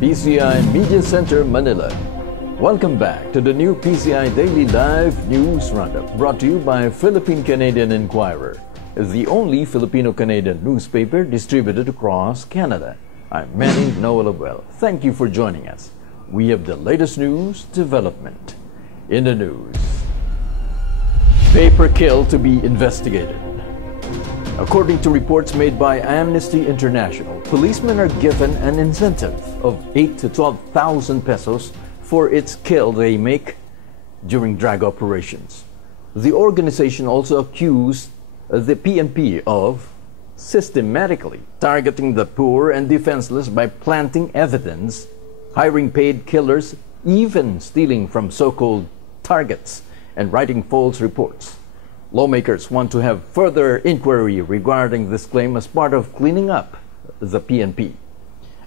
PCI Media Center, Manila. Welcome back to the new PCI Daily Live News Roundup, brought to you by Philippine-Canadian Inquirer, the only Filipino-Canadian newspaper distributed across Canada. I'm Manny Noel. Thank you for joining us. We have the latest news development. In the news, paper kill to be investigated. According to reports made by Amnesty International, policemen are given an incentive of 8,000 to 12,000 pesos for its kill they make during drug operations. The organization also accused the PNP of systematically targeting the poor and defenseless by planting evidence, hiring paid killers, even stealing from so-called targets and writing false reports. Lawmakers want to have further inquiry regarding this claim as part of cleaning up the PNP.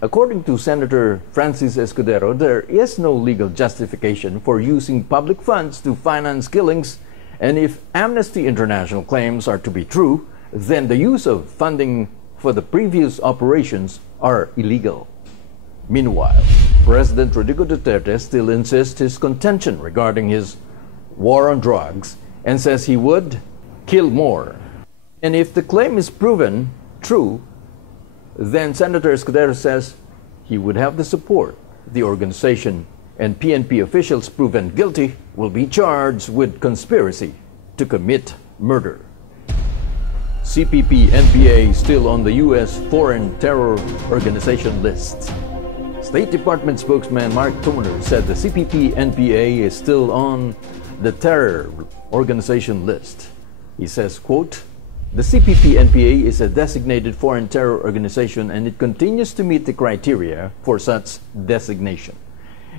According to Senator Francis Escudero, there is no legal justification for using public funds to finance killings, and if Amnesty International claims are to be true, then the use of funding for the previous operations are illegal. Meanwhile, President Rodrigo Duterte still insists his contention regarding his war on drugs and says he would kill more. And if the claim is proven true, then Senator Escudero says he would have the support. The organization and PNP officials proven guilty will be charged with conspiracy to commit murder. CPP-NPA still on the U.S. Foreign Terror Organization list. State Department spokesman Mark Toner said the CPP-NPA is still on the terror organization list. He says, quote, "The CPP-NPA is a designated foreign terror organization and it continues to meet the criteria for such designation.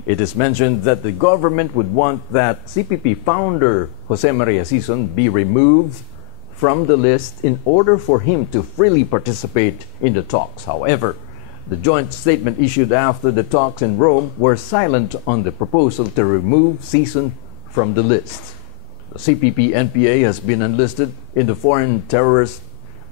It is mentioned that the government would want that CPP founder Jose Maria Sison be removed from the list in order for him to freely participate in the talks. However, the joint statement issued after the talks in Rome were silent on the proposal to remove Sison from the list. The CPP-NPA has been enlisted in the Foreign Terrorist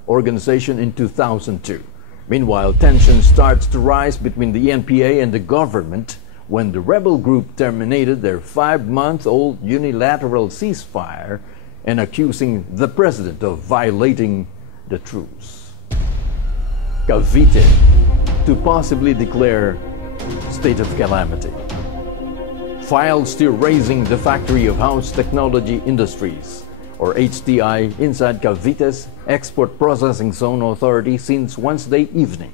Organization in 2002. Meanwhile, tension starts to rise between the NPA and the government when the rebel group terminated their 5-month-old unilateral ceasefire and accusing the president of violating the truce. Cavite to possibly declare state of calamity. Files still raising the factory of House Technology Industries, or HTI, inside Cavite's Export Processing Zone Authority since Wednesday evening.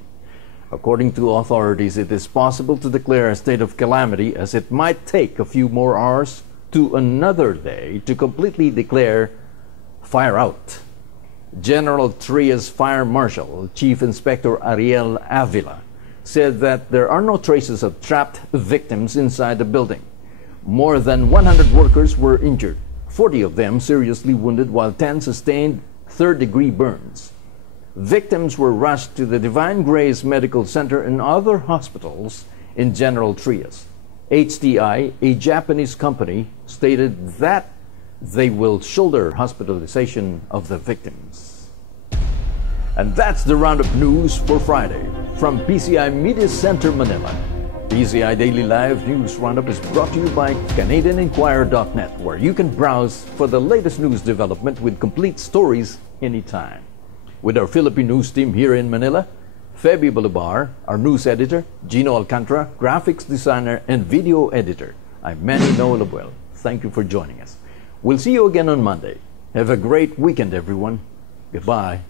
According to authorities, it is possible to declare a state of calamity as it might take a few more hours to another day to completely declare fire out. General Trias Fire Marshal Chief Inspector Ariel Avila said that there are no traces of trapped victims inside the building. More than 100 workers were injured, 40 of them seriously wounded, while 10 sustained third-degree burns. Victims were rushed to the Divine Grace Medical Center and other hospitals in General Trias. HTI, a Japanese company, stated that they will shoulder hospitalization of the victims. And that's the roundup news for Friday from PCI Media Center, Manila. PCI Daily Live News Roundup is brought to you by CanadianInquirer.net, where you can browse for the latest news development with complete stories anytime. With our Philippine news team here in Manila, Feby Bolivar, our news editor, Gino Alcantara, graphics designer and video editor. I'm Manny Noel. Thank you for joining us. We'll see you again on Monday. Have a great weekend, everyone. Goodbye.